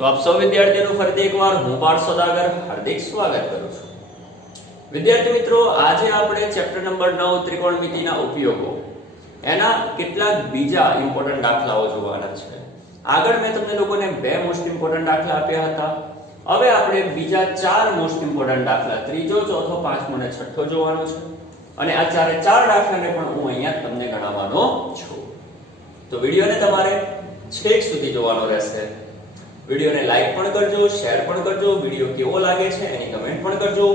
તો આપ સૌ વિદ્યાર્થીઓનું ફરીથી એકવાર હું પાર્થ સોદાગર હાર્દિક સ્વાગત કરું છું। વિદ્યાર્થી મિત્રો, આજે આપણે ચેપ્ટર નંબર 9 ત્રિકોણમિતિના ઉપયોગો એના કેટલાક બીજા ઇમ્પોર્ટન્ટ દાખલાઓ જોવાના છે। આગળ મેં તમને લોકોને બે મોસ્ટ ઇમ્પોર્ટન્ટ દાખલા આપ્યા હતા। હવે આપણે બીજા ચાર મોસ્ટ ઇમ્પોર્ટન્ટ દાખલા ત્રીજો, ચોથો, પાંચમો અને છઠ્ઠો જોવાનો છે અને આ ચારે ચાર દાખલાને પણ હું અહીંયા તમને ગણાવવાનો છું। તો વિડિયોને તમારે છેક સુધી જોવાનો રહેશે। વિડિયોને લાઈક પણ કરજો, શેર પણ કરજો, વિડિયો કેવો લાગે છે એની કમેન્ટ પણ કરજો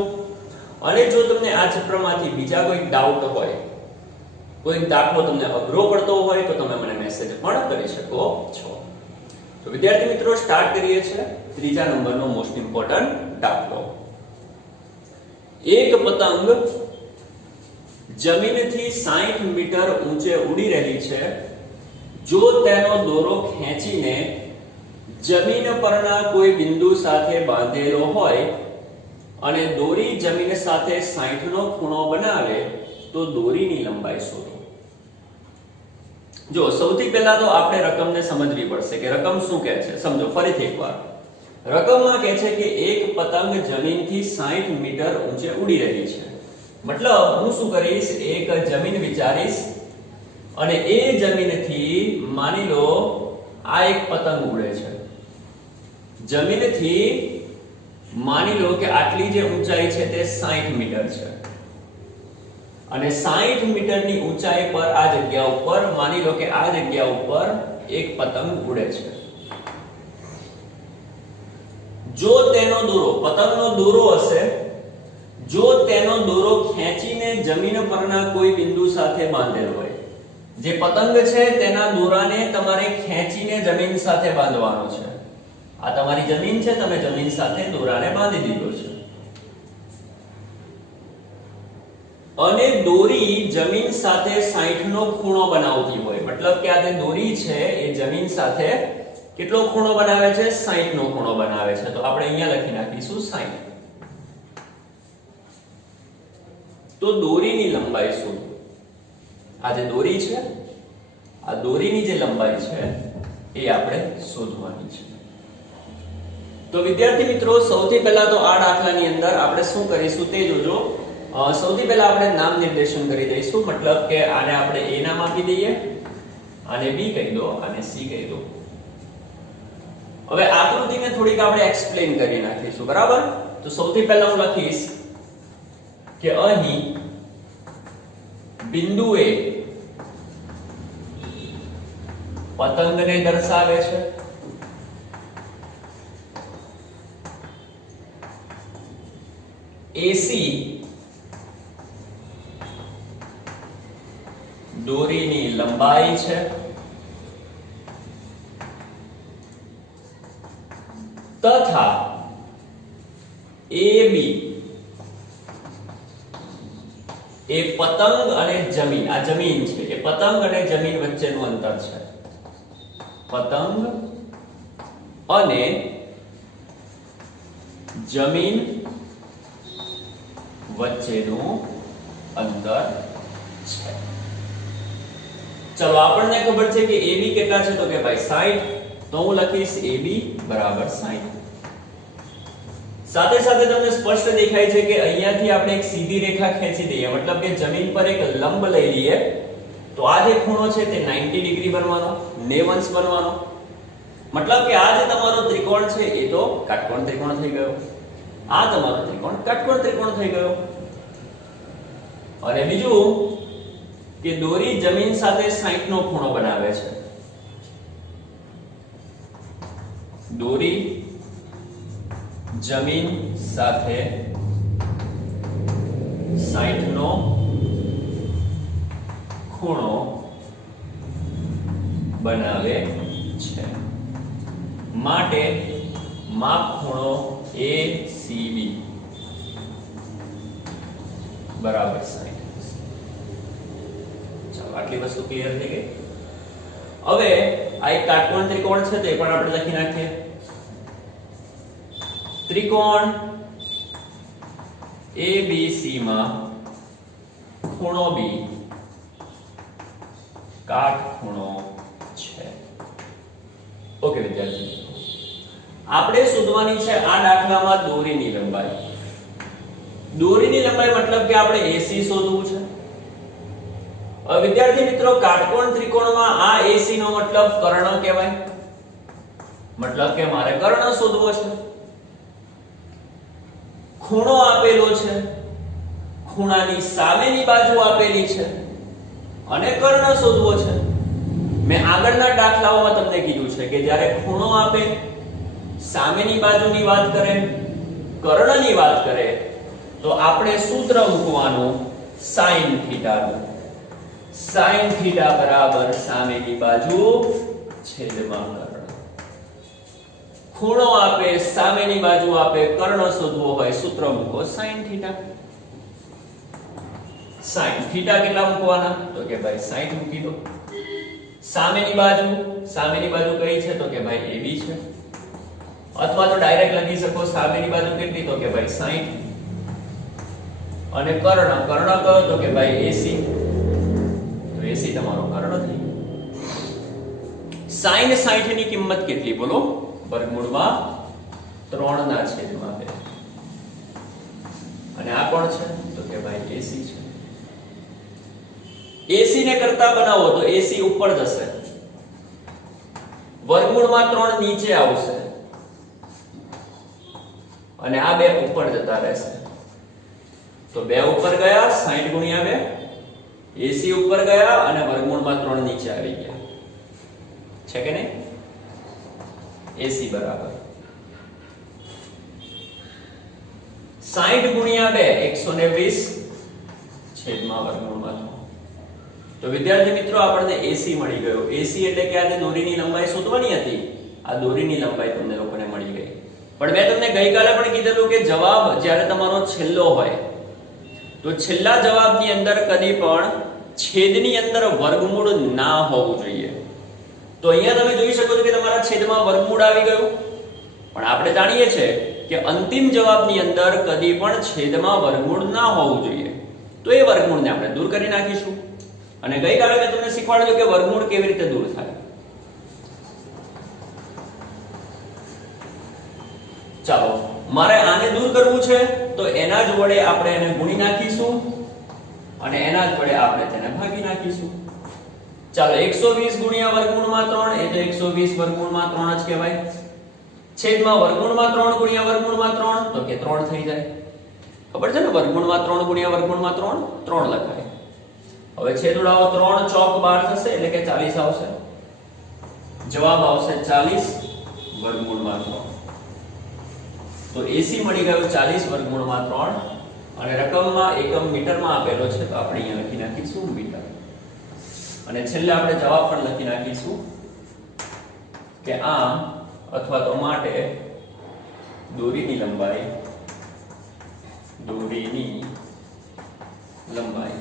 અને જો તમને આ ચેપ્ટરમાંથી બીજા કોઈ ડાઉટ હોય, કોઈ દાખલો તમને અઘરો પડતો હોય તો તમે મને મેસેજ પણ કરી શકો છો। તો વિદ્યાર્થી મિત્રો, સ્ટાર્ટ કરીએ છીએ ત્રીજા નંબરનો મોસ્ટ ઇમ્પોર્ટન્ટ દાખલો। એક પતંગ જમીનથી 60 મીટર ઊંચે ઉડી રહી છે। જો તેનો દોરો ખેંચીને જમીન પરના કોઈ બિંદુ સાથે બાંધેલો હોય અને દોરી જમીન સાથે 60 નો ખૂણો બનાવે તો દોરીની લંબાઈ શોધો। જો સૌથી પહેલા તો આપણે રકમને સમજવી પડશે કે રકમ શું કહે છે। સમજો ફરીથી એકવાર, રકમમાં કહે છે કે એક પતંગ જમીનથી 60 મીટર ઊંચે ઉડી રહી છે। મતલબ હું શું કરીશ, એક જમીન વિચારીશ અને એ જમીનથી માની લો આ એક પતંગ ઉડે છે। જમીનથી માની લો કે આટલી જે ઊંચાઈ છે તે 60 મીટર છે અને 60 મીટરની ઊંચાઈ પર આ જગ્યા ઉપર માની લો કે આ જગ્યા ઉપર એક પતંગ ઉડે છે। જો તેનો દોરો, પતંગનો દોરો હશે, જો તેનો દોરો ખેંચીને જમીન પરના કોઈ બિંદુ સાથે બાંધેલો હોય, જે પતંગ છે તેના દોરાને તમારે ખેંચીને જમીન સાથે બાંધવાનો છે। આ તમારી જમીન છે, તમે જમીન સાથે દોરાને બાંધી દીધો છે અને દોરી જમીન સાથે 60 નો ખૂણો બનાવતી હોય, મતલબ કે આ જે દોરી છે એ જમીન સાથે કેટલો ખૂણો બનાવે છે? 60 નો ખૂણો બનાવે છે। તો આપણે અહીંયા લખી નાખીશું 60। તો દોરીની લંબાઈ શોધો। આ જે દોરી છે, આ દોરીની જે લંબાઈ છે એ આપણે શોધવાની છે। તો વિદ્યાર્થી મિત્રો, સૌથી પહેલા તો આ દાખલાની અંદર આપણે શું કરીશું તે જોજો। સૌથી પહેલા આપણે નામ નિર્દેશન કરી દઈશું, મતલબ કે આને આપણે A નામ આપી દઈએ, આને B કહી દો, આને C કહી દો। હવે આકૃતિને થોડીક આપણે એક્સપ્લેન કરી નાખીશું, બરાબર? તો સૌથી પહેલા હું લખીશ કે અહીં બિંદુ A પતંગને દર્શાવે છે, AC દોરીની લંબાઈ છે તથા AB એ પતંગ અને જમીન, આ જમીન છે એ પતંગ અને જમીન વચ્ચેનું અંતર છે। પતંગ અને જમીન વચ્ચેનું અંતર છે। ચલો આપણને ખબર છે કે AB કેટલા છે, તો કે ભાઈ 60। તો હું લખીશ AB બરાબર 60। સાથે સાથે તમને સ્પષ્ટ દેખાય છે કે અહીંયાથી આપણે એક સીધી રેખા ખેંચી દઈએ, મતલબ કે જમીન પર એક લંબ લઈ લઈએ તો આ જે ખૂણો છે તે 90 ડિગ્રી બનવાનો, 90 અંશ બનવાનો। મતલબ કે આ જે તમારો ત્રિકોણ છે એ તો કાટકોણ ત્રિકોણ થઈ ગયો, આ તમારો ત્રિકોણ કાટકોણ ત્રિકોણ થઈ ગયો। અને બીજું કે દોરી જમીન સાથે 60 નો ખૂણો બનાવે છે, દોરી જમીન સાથે 60 નો ખૂણો બનાવે છે, માટે માપ ખૂણો ACB બરાબર 60। ચાલો આટલી વસ્તુ ક્લિયર થઈ ગઈ। હવે આ એક કાટકોણ ત્રિકોણ છે તે પણ આપણે લખી નાખીએ। ત્રિકોણ ABC માં ખૂણો B કાટખૂણો છે। ઓકે વિદ્યાર્થી, આપણે શોધવાની છે આ દાખલામાં દોરીની લંબાઈ. દોરીની લંબાઈ મતલબ કે આપણે AC શોધવું છે. વિદ્યાર્થી મિત્રો, કાટકોણ ત્રિકોણમાં આ AC નો મતલબ કર્ણ કહેવાય. મતલબ કે મારે કર્ણ શોધવો છે. ખૂણો આપેલો છે, ખૂણાની સામેની બાજુ આપેલી છે અને કર્ણ શોધવો છે. મેં આગળના દાખલાઓમાં તમને કીધું છે કે જ્યારે ખૂણો આપે, સામેની બાજુની વાત કરે, કર્ણની વાત કરે, તો આપણે સૂત્ર મૂકવાનું sin θ નું. sin θ બરાબર સામેની બાજુ છેદમાં કર્ણ. ખૂણો આપે, સામેની બાજુ આપે, કર્ણ શોધવો હોય, સૂત્ર મૂકો sin θ. sin θ કેટલા મૂકવાના? તો કે ભાઈ 60 મૂકી દો. સામેની બાજુ કઈ છે? તો કે ભાઈ AB છે. અથવા તો ડાયરેક્ટ લખી શકો સામેની બાજુ કેટલી? તો કે ભાઈ 60. અને કર્ણ કયો? તો કે ભાઈ AC. તો AC તમારો કર્ણ થઈ ગયો. sin 60 ની કિંમત કેટલી બોલો? વર્ગમૂળમાં 3 ના છેદમાં 2. અને આ કોણ છે? તો કે ભાઈ AC છે. AC ને કરતા બનાવો તો AC ઉપર જશે, વર્ગમૂળમાં 3 નીચે આવશે અને આ બે ઉપર જતા રહેશે. તો 2 ઉપર ગયા, 60 ગુણ્યા 2. AC ઉપર ગયા અને વર્ગમૂળમાં 3 નીચે આવી ગયા. છે કે નહીં? AC બરાબર 60 ગુણ્યા 2 120 છેદમાં વર્ગમૂળમાં 3. તો વિદ્યાર્થી મિત્રો, આપણને AC મળી ગયો. AC એટલે કે આ જે દોરીની લંબાઈ શોધવાની હતી, આ દોરીની લંબાઈ તમને લોકોને મળી ગઈ. પણ મેં તમને ગઈકાલે પણ કીધેલું કે જવાબ જ્યારે તમારો છેલ્લો હોય તો છેલ્લા જવાબની અંદર કદી પણ છેદની અંદર વર્ગમૂળ ના હોવું જોઈએ. તો અહીંયા તમે જોઈ શકો છો કે તમારા છેદમાં વર્ગમૂળ આવી ગયું. પણ આપણે જાણીએ છીએ કે અંતિમ જવાબની અંદર કદી પણ છેદમાં વર્ગમૂળ ના હોવું જોઈએ. તો એ વર્ગમૂળને આપણે દૂર કરી નાખીશું. અને ગઈકાલે મેં તમને શીખવાડ્યું કે વર્ગમૂળ કેવી રીતે દૂર થાય. ચાલો, મારે આને દૂર કરવું છે તો એના જ વડે આપણે એને ગુણી નાખીશું અને એના જ વડે આપણે તેને ભાગી નાખીશું. ચાલો, 120 ગુણ્યા વર્ગમૂળમાં 3 એ તો 120 વર્ગમૂળમાં 3 જ કહેવાય. છેદમાં વર્ગમૂળમાં 3 ગુણ્યા વર્ગમૂળમાં 3 તો કે 3 થઈ જાય. ખબર છે ને? વર્ગમૂળમાં 3 ગુણ્યા વર્ગમૂળમાં 3 લખાય. હવે છેદ ઉડાવો, 3 ચોક 12 થશે એટલે કે 40 આવશે. જવાબ આવશે 40 વર્ગમૂળમાં 3. તો AC મળી ગયો 40 વર્ગમૂળમાં 3 અને રકમમાં એકમ મીટરમાં આપેલો છે તો આપણે અહીંયા લખી નાખીશું મીટર. અને છેલ્લે આપણે જવાબ પણ લખી નાખીશું કે આમ અથવા તો માટે દોરીની લંબાઈ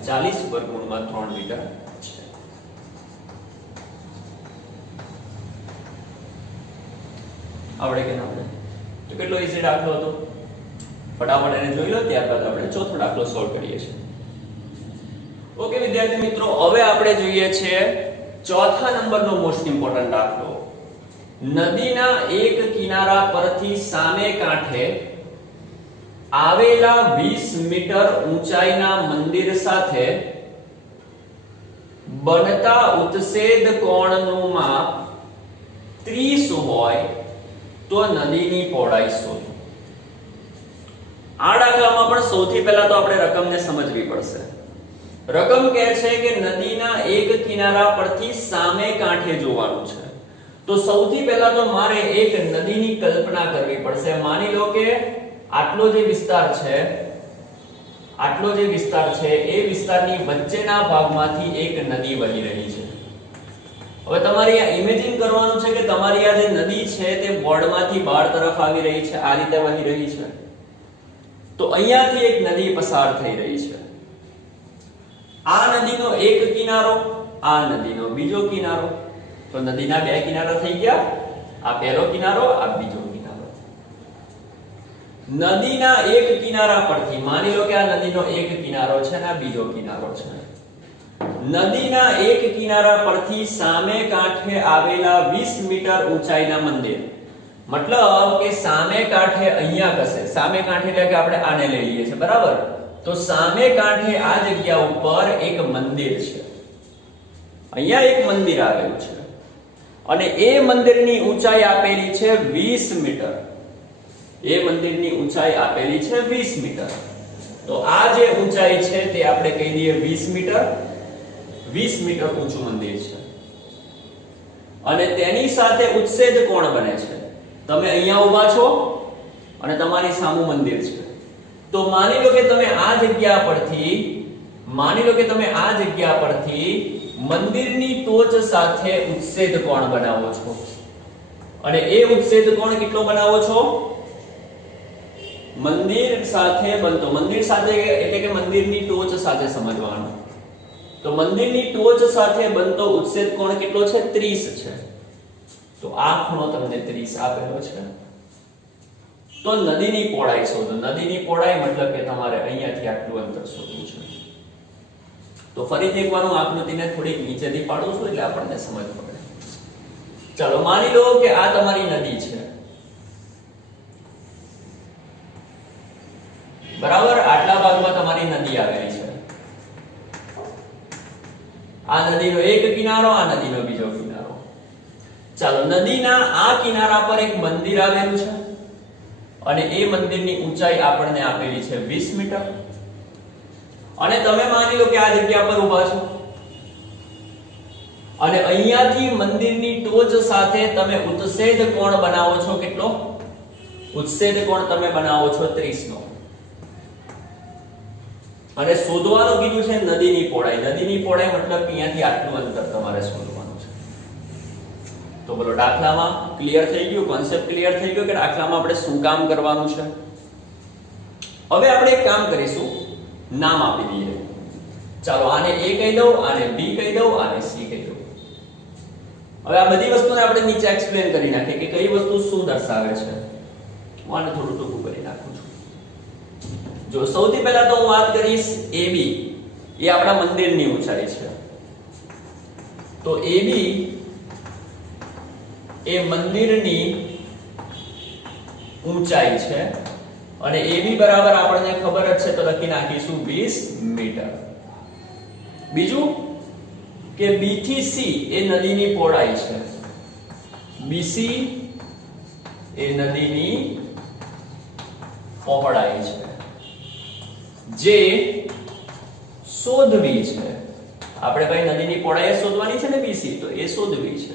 40 વર્ગમૂળમાં 3 મીટર છે. આવડે કે ના આવડે? તો કેટલો ઈઝી દાખલો હતો. ફટાફટ એને જોઈ લો, ત્યારબાદ આપણે ચોથો દાખલો સોલ્વ કરીએ છીએ. ઓકે વિદ્યાર્થી મિત્રો, હવે આપણે જોઈએ છે ચોથા નંબરનો મોસ્ટ ઇમ્પોર્ટન્ટ દાખલો. નદીના એક કિનારા પરથી સામે કાંઠે આવેલા 20 મીટર ઊંચાઈના મંદિર સાથે બનતા ઉત્સેદ કોણનું માપ 30 હોય તો નદીની પહોળાઈ શોધો. આ દાખલામાં પણ સૌથી પહેલા તો આપણે રકમને સમજવી પડશે. રકમ કહે છે કે નદીના એક કિનારા પરથી સામે કાંઠે જોવાનું છે. તો સૌથી પહેલા તો મારે એક નદીની કલ્પના કરવી પડશે. માની લો કે આટલો જે વિસ્તાર છે એ વિસ્તારની વચ્ચેના ભાગમાંથી એક નદી વહી રહી છે. હવે તમારે આ ઇમેજિન કરવાનું છે કે તમારી આ જે નદી છે તે બોર્ડમાંથી બહાર તરફ આવી રહી છે, આ રીતે વહી રહી છે. તો અહીંયાથી એક નદી પસાર થઈ રહી છે. આ નદીનો એક કિનારો, આ નદીનો બીજો કિનારો. તો નદીના બે કિનારા થઈ ગયા. આ પહેલો કિનારો, આ બીજો કિનારો. નદીના એક કિનારા પરથી માની લો કે આ નદીનો એક કિનારો છે અને આ બીજો કિનારો છે. નદીના એક કિનારા પરથી સામે કાંઠે આવેલા 20 મીટર ઊંચાઈના મંદિર. મતલબ કે સામે કાંઠે અહીંયા કશે, સામે કાંઠે એટલે કે આપણે આને લઈ લઈએ છીએ, બરાબર? તો સામે કાંઠે આ જગ્યા ઉપર એક મંદિર છે, અહીંયા એક મંદિર આવેલું છે અને એ મંદિરની ઊંચાઈ આપેલી છે 20 મીટર. એ મંદિરની ઊંચાઈ આપેલી છે 20 મીટર. તો આ જે ઊંચાઈ છે તે આપણે કહી દઈએ 20 મીટર. 20 મીટર ઊંચું મંદિર છે અને તેની સાથે ઉચ્છેદ કોણ બને છે. તમે અહીંયા ઊભા છો અને તમારી સામુ મંદિર છે. તો માની લો કે તમે આ જગ્યા પરથી મંદિરની ટોચ સાથે ઉચ્છેદ કોણ બનાવો છો અને એ ઉચ્છેદ કોણ કેટલો બનાવો છો? મંદિર સાથે એટલે કે મંદિરની ટોચ સાથે સમજવાનું. તો મંદિરની ટોચ સાથે બનતો ઉચ્છેદ કોણ કેટલો છે? 30 છે. તો આ ખૂણો તમને 30 આપેલો છે. તો નદીની પહોળાઈ શોધો. નદીની પહોળાઈ મતલબ કે તમારે અહીંયાથી આટલું અંતર શોધવું છે. તો ફરીથી એકવાર હું આકૃતિને થોડીક નીચેથી પાડું છું એટલે આપણને સમજ પડે. ચાલો માની લો કે આ તમારી નદી છે, બરાબર? આટલા ભાગમાં તમારી નદી આવેલી છે. આ નદીનો એક કિનારો, આ નદીનો બીજો કિનારો. ચાલો નદીના આ કિનારા પર એક મંદિર આવેલું છે અને એ મંદિરની ઊંચાઈ આપણને આપેલી છે 20 મીટર. અને તમે માની લો કે આ જગ્યા પર ઊભા છો અને અહીંયાથી મંદિરની ટોચ સાથે તમે ઉચ્છેદ કોણ બનાવો છો? કેટલો? ઉચ્છેદ કોણ તમે બનાવો છો 30 નો. અને શોધવાનું કીધું છે નદીની પહોળાઈ. નદીની પહોળાઈ મતલબ કે અહીંયાથી આટલું અંતર તમારે શોધવાનું છે. તો બોલો, દાખલામાં ક્લિયર થઈ ગયું? કોન્સેપ્ટ ક્લિયર થઈ ગયો કે દાખલામાં આપણે શું કામ કરવાનું છે? હવે આપણે એક કામ કરીશું, નામ આપી દઈએ. ચાલો આને A કહી દઉં, આને B કહી દઉં, આને C કહી દઉં. હવે આ બધી વસ્તુને આપણે નીચે એક્સપ્લેન કરી નાખીએ કે કઈ વસ્તુ શું દર્શાવે છે. હું આને થોડું ટૂંકું કરી નાખું છું. જો સૌથી પહેલા તો હું વાત કરીશ AB. એ આપણા મંદિરની ઊંચાઈ છે. તો AB એ મંદિરની ઊંચાઈ છે અને AB બરાબર આપણને ખબર જ છે તો લખી નાખીશું 20 મીટર. બીજું કે B થી C એ નદીની પહોળાઈ છે. BC એ નદીની પહોળાઈ છે જે શોધવી છે. આપણે કઈ નદીની પહોળાઈ શોધવાની છે ને BC, તો એ શોધવી છે.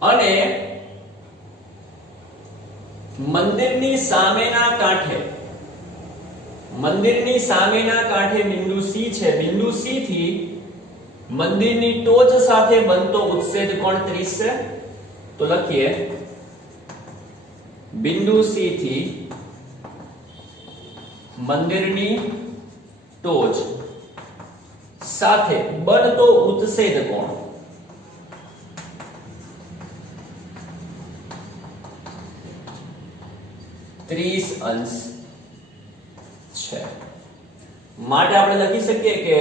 અને મંદિરની સામેના કાંઠે બિંદુ C છે. બિંદુ C થી મંદિરની ટોચ સાથે બનતો ઉચ્છેદ કોણ 30 છે. તો લખીએ બિંદુ C થી મંદિરની ટોચ સાથે બનતો ઉચ્છેદ કોણ 30 અંશ છે. માટે આપણે લખી શકીએ કે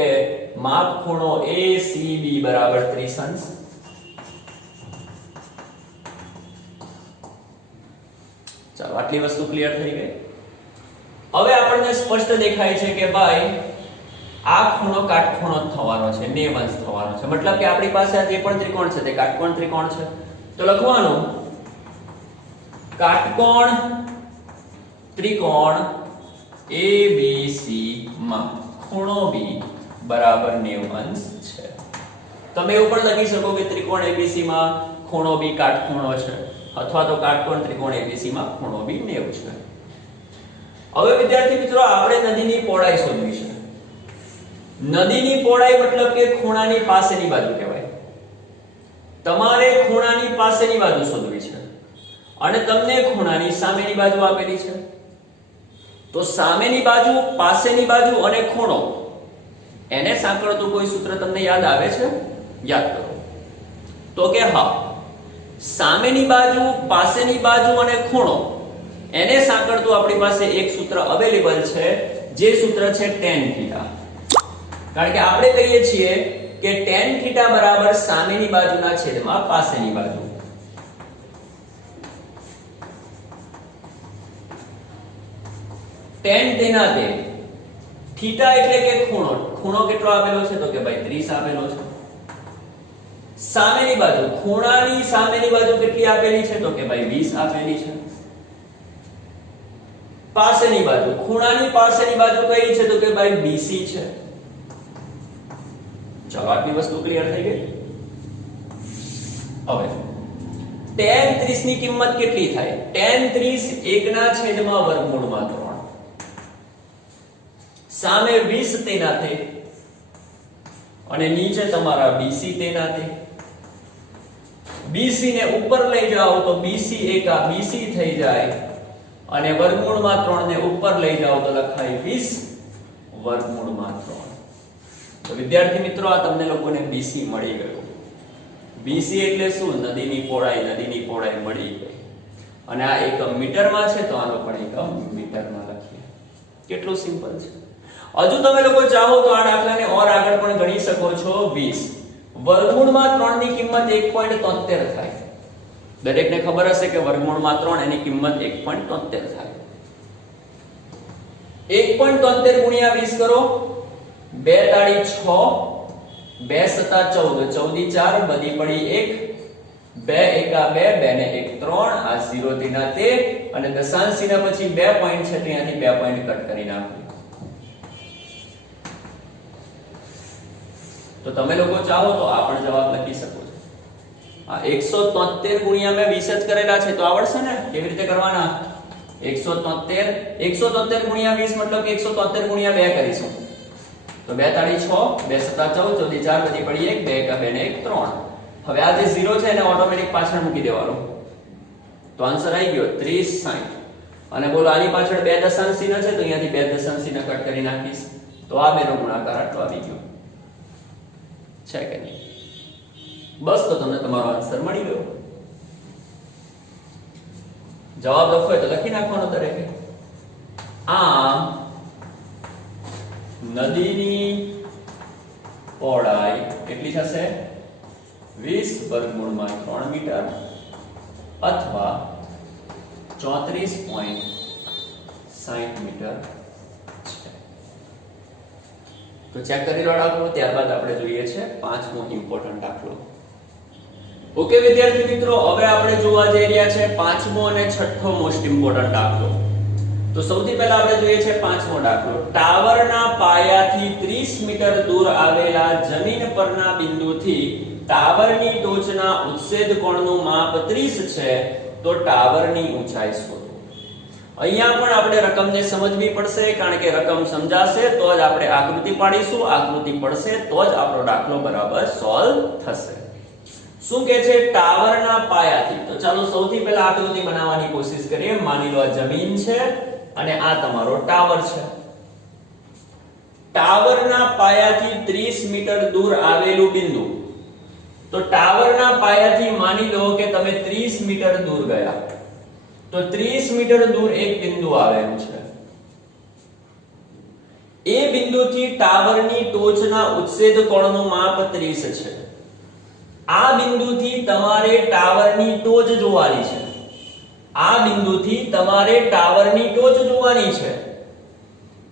માપ ખૂણો ACB બરાબર 30 અંશ. ચાલો આટલી વસ્તુ ક્લિયર થઈ ગઈ. હવે આપણને સ્પષ્ટ દેખાય છે કે ભાઈ આ ખૂણો કાટખૂણો થવાનો છે, 90 અંશ થવાનો છે. મતલબ કે આપણી પાસે આ જે પણ ત્રિકોણ છે તે કાટકોણ ત્રિકોણ છે. તો લખવાનું કાટકોણ ત્રિકોણ ABC માં ખૂણો B બરાબર 90 અંશ છે. તમે એવું પણ લખી શકો કે ત્રિકોણ ABC માં ખૂણો B કાટખૂણો છે અથવા તો કાટકોણ ત્રિકોણ ABC માં ખૂણો B 90 છે. હવે વિદ્યાર્થી મિત્રો આપણે નદીની પહોળાઈ શોધવી છે. નદીની પહોળાઈ મતલબ કે ખૂણાની પાસેની બાજુ કહેવાય. તમારે ખૂણાની પાસેની બાજુ શોધવી છે અને તમને ખૂણાની સામેની બાજુ આપેલી છે. તો સામેની બાજુ, પાસેની બાજુ અને ખૂણો એને સાંકળતું કોઈ સૂત્ર તમને યાદ આવે છે? યાદ કરો. તો કે હા, સામેની બાજુ, પાસેની બાજુ અને ખૂણો એને સાંકળતું આપણી પાસે એક સૂત્ર અવેલેબલ છે, જે સૂત્ર છે tan થીટા. કારણ કે આપણે કહીએ છીએ કે tan થીટા બરાબર સામેની બાજુના છેદમાં પાસેની બાજુ. tan તેના તે થીટા એટલે કે ખૂણો, ખૂણો કેટલો આપેલો છે તો કે ભાઈ 30 આપેલો છે. સામેની બાજુ, ખૂણાની સામેની બાજુ કેટલી આપેલી છે તો કે ભાઈ 20 આપેલી છે. પાસેની બાજુ, ખૂણાની પાસેની બાજુ કઈ છે તો કે ભાઈ BC છે. ચાલો આટલી વસ્તુ ક્લિયર થઈ ગઈ. હવે tan 30 ની કિંમત કેટલી થાય? tan 30 1 ના છેદમાં વર્ગમૂળમાં 3. સામે 20 તેના તે અને નીચે તમારા BC તેના તે. BC ને ઉપર લઈ જાઓ તો BC એકા BC થઈ જાય અને વર્ગમૂળમાં 3 ને ઉપર લઈ જાઓ તો લખાય 20 વર્ગમૂળમાં 3. તો વિદ્યાર્થી મિત્રો આ તમને લોકોને BC મળી ગયું. BC એટલે શું? નદીની પહોળાઈ મળી ગઈ. અને આ એકમ મીટરમાં છે તો આનો પણ એકમ મીટરમાં લખીએ. કેટલું સિમ્પલ છે. હજુ તમે લોકો ચાહો તો આ દાખલાને ઓર આગળ પણ ગણી શકો છો. 20 વર્ગમૂળમાં 3 ની કિંમત 1.73 થાય. દરેકને ખબર હશે કે વર્ગમૂળમાં 3 એની કિંમત 1.73 થાય. 1.73 ગુણ્યા 20 કરો. 2 તાળી 6, 2 સતા 14, 14 4 બધી પડી 1, 2 એકા 2, 2 ને 1 3, આ 0 તેના તે અને દશાંશ ચિહ્ન પછી 2 પોઈન્ટ છે ત્યાંથી 2 પોઈન્ટ કટ કરી નાખો. તો તમે લોકો ચાહો તો આ પણ જવાબ લખી શકો છો. આ 173 ગુણ્યા મેં 20 જ કરેલા છે તો આવડશે ને કેવી રીતે કરવાના? 173 ગુણ્યા 20 મતલબ કે 173 ગુણ્યા 2 કરીશું. તો 2 તાળી 6, 2 સતા 14, 14 4 બધી પડી 1, 2 એકા 2 ને 1 3. હવે આ જે 0 છે એને ઓટોમેટિક પાછળ મૂકી દેવાનો. તો આન્સર આવી ગયો 30 60. અને બોલો આની પાછળ 2 દશાંશ ચિહ્ન છે તો અહીંયાથી 2 દશાંશ ચિહ્ન કટ કરી નાખીશ. તો આ બેનો ગુણાકાર આટલો આવી ગયો. છે કે નહીં? બસ તો તમને તમારો આન્સર મળી ગયો. જવાબ લખો તો લખી નાખવાનો દરેકે. આમ નદીની પહોળાઈ કેટલી થશે? 20 વર્ગમૂળમાં 3 મીટર અથવા 34.60 મીટર છે. તો ચેક કરી લો દાખલો. ત્યારબાદ આપણે જોઈએ છે પાંચમો ઇમ્પોર્ટન્ટ દાખલો. ઓકે વિદ્યાર્થી મિત્રો, હવે આપણે જોવા જઈ રહ્યા છે પાંચમો અને છઠ્ઠો મોસ્ટ ઇમ્પોર્ટન્ટ દાખલો. તો સૌથી પહેલા આપણે જોઈએ છે પાંચમો દાખલો. ટાવરના પાયાથી 30 મીટર દૂર આવેલા જમીન પરના બિંદુથી ટાવરની ટોચના ઉચ્છેદ કોણનું માપ 30 છે તો ટાવરની ઊંચાઈ શોધો. અહીંયા પણ આપણે રકમને સમજવી પડશે કારણ કે રકમ સમજાશે તો જ આપણે આકૃતિ પાડીશું. આકૃતિ પડશે તો જ આપણો દાખલો બરાબર સોલ્વ થશે. શું કહે છે? ટાવરના પાયાથી. તો ચાલો સૌથી પહેલા આકૃતિ બનાવવાની કોશિશ કરીએ. માની લો આ જમીન છે અને આ તમારો ટાવર છે. ટાવરના પાયાથી 30 મીટર દૂર આવેલું બિંદુ. તો ટાવરના પાયાથી માની લો કે તમે 30 મીટર દૂર ગયા. તો 30 મીટર દૂર એક બિંદુ આવેલું છે. એ બિંદુથી ટાવરની ટોચના ઉચ્છેદ કોણનું માપ 30 છે. આ બિંદુથી તમારે ટાવરની ટોચ જોવાની છે. આ બિંદુથી તમારે ટાવરની ટોચ જોવાની છે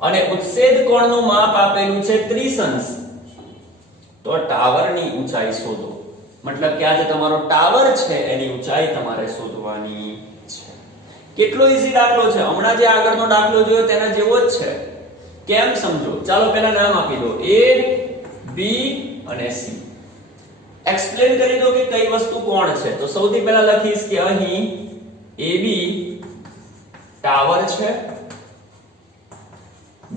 અને ઉચ્છેદ કોણનું માપ આપેલું છે 30 અંશ. તો ટાવરની ઊંચાઈ શોધો. મતલબ કે આ જે તમારો ટાવર છે એની ઊંચાઈ તમારે શોધવાની છે. કેટલો ઈઝી દાખલો છે. હમણાં જે આગળનો દાખલો જોયો તેના જેવો જ છે. કેમ સમજો. ચાલો પહેલા નામ આપી દો. A, B અને C. એક્સપ્લેન કરી દો કે કઈ વસ્તુ કોણ છે. તો સૌથી પહેલા લખીશ કે અહીં AB ટાવર છે,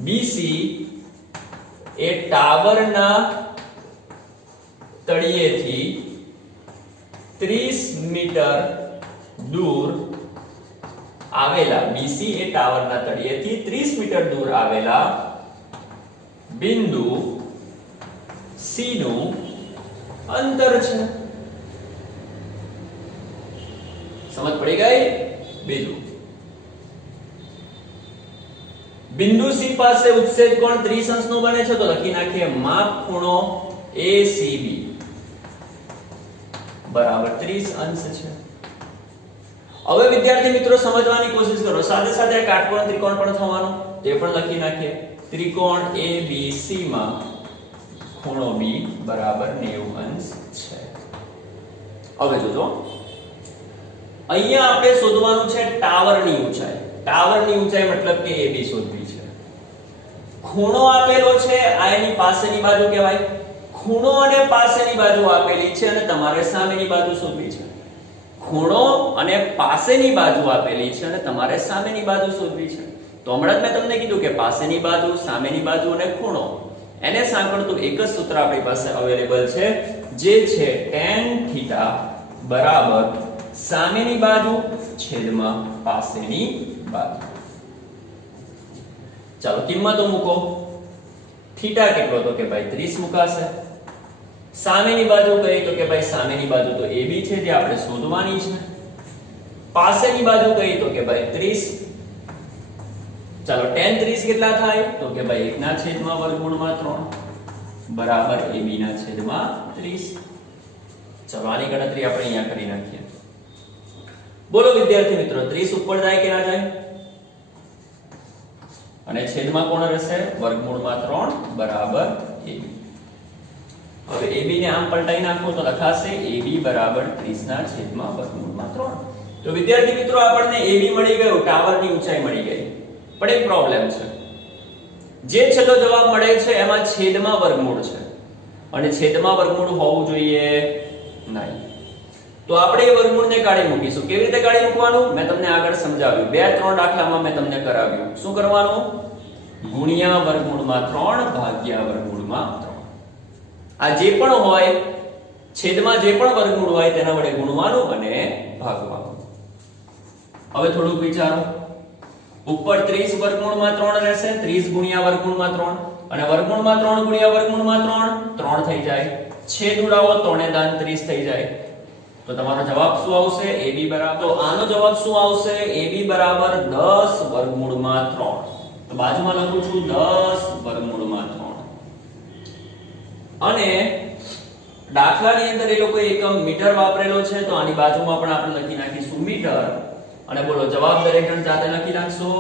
BC એ ટાવરના તળિયેથી 30 મીટર દૂર આવેલા BC એ ટાવરના તળિયેથી 30 મીટર દૂર આવેલા બિંદુ C નું અંતર છે. સમજ પડી ગઈ? બીજું, બિંદુ C પાસે ઉચ્છેદ કોણ 30 અંશનો બને છે તો લખી નાખીએ માપ ખૂણો ACB બરાબર 30 અંશ છે. હવે વિદ્યાર્થી મિત્રો સમજવાની કોશિશ કરો. સાથે સાથે કાટકોણ ત્રિકોણ પણ થવાનો. તે પણ લખી નાખીએ. ત્રિકોણ ABC માં ખૂણો B બરાબર 90 અંશ છે. હવે જોજો, અહીંયા આપણે શોધવાનું છે ટાવરની ઊંચાઈ. ટાવરની ઊંચાઈ મતલબ કે AB શોધવી છે. ખૂણો આપેલો છે, આ એની પાસેની બાજુ કહેવાય. ખૂણો અને પાસેની બાજુ આપેલી છે અને તમારે સામેની બાજુ શોધવી છે. ખૂણો અને પાસેની બાજુ આપેલી છે અને તમારે સામેની બાજુ શોધવી છે. તો હમણાં જ મેં તમને કીધું કે પાસેની બાજુ, સામેની બાજુ અને ખૂણો એને સાંકળતું એક જ સૂત્ર આપણી પાસે અવેલેબલ છે, જે છે tan θ બરાબર સામેની બાજુ છેદમાં પાસેની બાજુ. ચાલો કિંમતો મૂકો. થીટા કેટલો તો કે ભાઈ 30 મુકાશે. સામેની બાજુ કઈ તો કે ભાઈ સામેની બાજુ તો AB છે જે આપણે શોધવાની છે. પાસેની બાજુ કઈ તો કે ભાઈ 30. ચાલો tan 30 કેટલા થાય તો કે ભાઈ 1 ના છેદમાં વર્ગમૂળમાં 3 બરાબર AB ના છેદમાં 30. ચાલો આની ગણતરી આપણે અહીંયા કરી નાખીએ. બોલો વિદ્યાર્થી મિત્રો, 30 ઉપર જાય કે ના જાય? અને છેદમાં કોણ રહેશે? વર્ગમૂળમાં 3 બરાબર AB. હવે AB ને આમ પલટાઈ નાખો તો લખાશે AB બરાબર 30 ના છેદમાં વર્ગમૂળમાં 3. તો વિદ્યાર્થી મિત્રો આપણને AB મળી ગયું, ટાવરની ઊંચાઈ મળી ગઈ. પણ એક પ્રોબ્લેમ છે. જે છેલ્લો જવાબ મળે છે એમાં છેદમાં વર્ગમૂળ છે અને છેદમાં વર્ગમૂળ હોવું જોઈએ નહીં. તો આપણે એ વર્ગમૂળને કાઢી મૂકીશું. કેવી રીતે કાઢી મૂકવાનું મેં તમને આગળ સમજાવ્યું. 2-3 દાખલામાં મેં તમને કરાવ્યું. શું કરવાનું? ગુણ્યા વર્ગમૂળમાં 3 ભાગ્યા વર્ગમૂળમાં 3. આ જે પણ હોય છેદમાં જે પણ વર્ગમૂળ હોય તેના વડે ગુણવાનું અને ભાગવાનું. હવે થોડુંક વિચારો. ઉપર 30 વર્ગમૂળમાં 3 રહેશે, 30 ગુણ્યા વર્ગમૂળમાં 3 અને વર્ગમૂળમાં 3 ગુણ્યા વર્ગમૂળમાં 3 થઈ જાય. છેદ ઉડાવો 3 30 થઈ જાય. તો તમારો જવાબ શું આવશે? AB બરાબર, તો આનો જવાબ શું આવશે? AB બરાબર 10 વર્ગમૂળમાં 3. તો બાજુમાં લખું છું 10 વર્ગમૂળમાં 3. અને દાખલાની અંદર એ લોકો એકમ મીટર વાપરેલો છે, તો આની બાજુમાં પણ આપણે લખી નાખીશું મીટર. અને બોલો જવાબ દરેક જણ જાતે લખી નાખશો.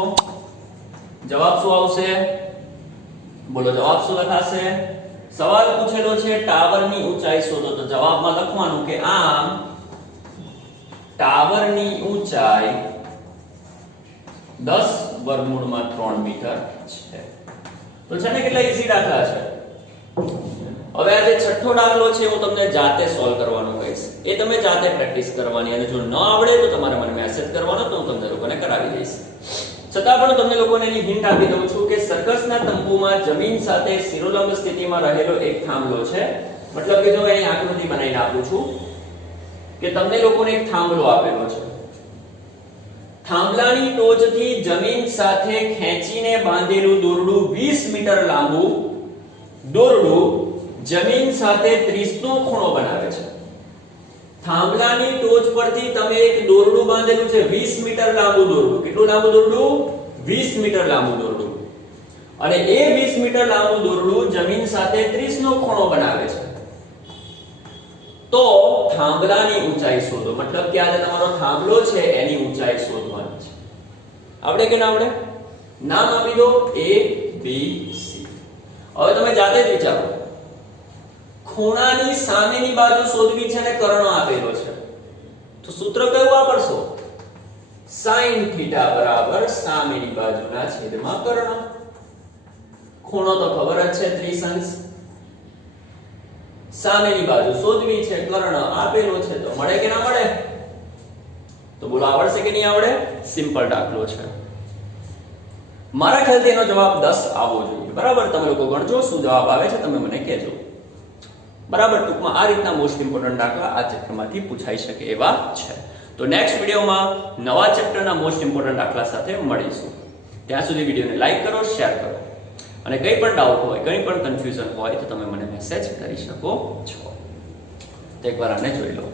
જવાબ શું આવશે? બોલો જવાબ શું લખાશે? સવાલ પૂછેલો છે ટાવરની ઊંચાઈ શોધો, તો જવાબમાં લખવાનું કે આમ ટાવરની ઊંચાઈ 10 વર્ગમૂળમાં 3 મીટર છે. તો છે ને કેટલા ઈઝી દાખલા છે. હવે આ જે છઠ્ઠો દાખલો છે હું તમને જાતે સોલ્વ કરવાનું કહીશ. એ તમે જાતે પ્રેક્ટિસ કરવાની, અને જો ન આવડે તો તમારે મને મેસેજ કરવાનો, તો હું તમને લોકોને કરાવી દઈશ. છતાં પણ તમને લોકોને એની હિન્ટ આપી દઉં છું કે સર્કસના તંબુમાં જમીન સાથે શિરોલંબ સ્થિતિમાં રહેલો એક થાંભલો છે. મતલબ કે જો એની આકૃતિ બનાવીને આપું છું કે તમને લોકોને એક થાંભલો આપેલો છે. થાંભલાની ટોચથી જમીન સાથે ખેંચીને બાંધેલું દોરડું 20 મીટર લાંબુ દોરડું જમીન સાથે 30 નો ખૂણો બનાવે છે. થાંભલાની ટોચ પરથી તમે એક દોરડું બાંધેલું છે, 20 મીટર લાંબુ દોરડું. કેટલું લાંબુ દોરડું? 20 મીટર લાંબુ દોરડું. અને એ 20 મીટર લાંબુ દોરડું જમીન સાથે 30 નો ખૂણો બનાવે છે. તો થાંભલાની ઊંચાઈ શોધો. મતલબ કે આ જે તમારો થાંભલો છે એની ઊંચાઈ શોધવાની છે. આવડે કે ના આવડે? નામ આપી દો A B C. હવે તમે જાતે જ વિચારો. ખૂણાની સામેની બાજુ શોધવી છે અને કર્ણ આપેલો છે, તો સૂત્ર કયું વાપરશો? sin θ બરાબર સામેની બાજુના છેદમાં કર્ણ. ખૂણો તો ખબર જ છે 30 અંશ. સામેની બાજુ શોધવી છે, કર્ણ આપેલો છે, તો મળે કે ના મળે? તો બોલો આવડશે કે નહીં આવડે? સિમ્પલ દાખલો છે. મારા ખ્યાલથી એનો જવાબ 10 આવવો જોઈએ. બરાબર, તમે લોકો ગણજો શું જવાબ આવે છે, તમે મને કહેજો. બરાબર, ટૂંકમાં આ રીતના મોસ્ટ ઇમ્પોર્ટન્ટ દાખલા આ ચેપ્ટરમાંથી પૂછાઈ શકે એવા છે. તો નેક્સ્ટ વિડિયોમાં નવા ચેપ્ટરના મોસ્ટ ઇમ્પોર્ટન્ટ દાખલા સાથે મળીશું. ત્યાં સુધી વિડિયોને લાઈક કરો, શેર કરો, અને કંઈ પણ ડાઉટ હોય, કંઈ પણ કન્ફ્યુઝન હોય તો તમે મને મેસેજ કરી શકો છો. તો એકવાર આને જોઈ લો.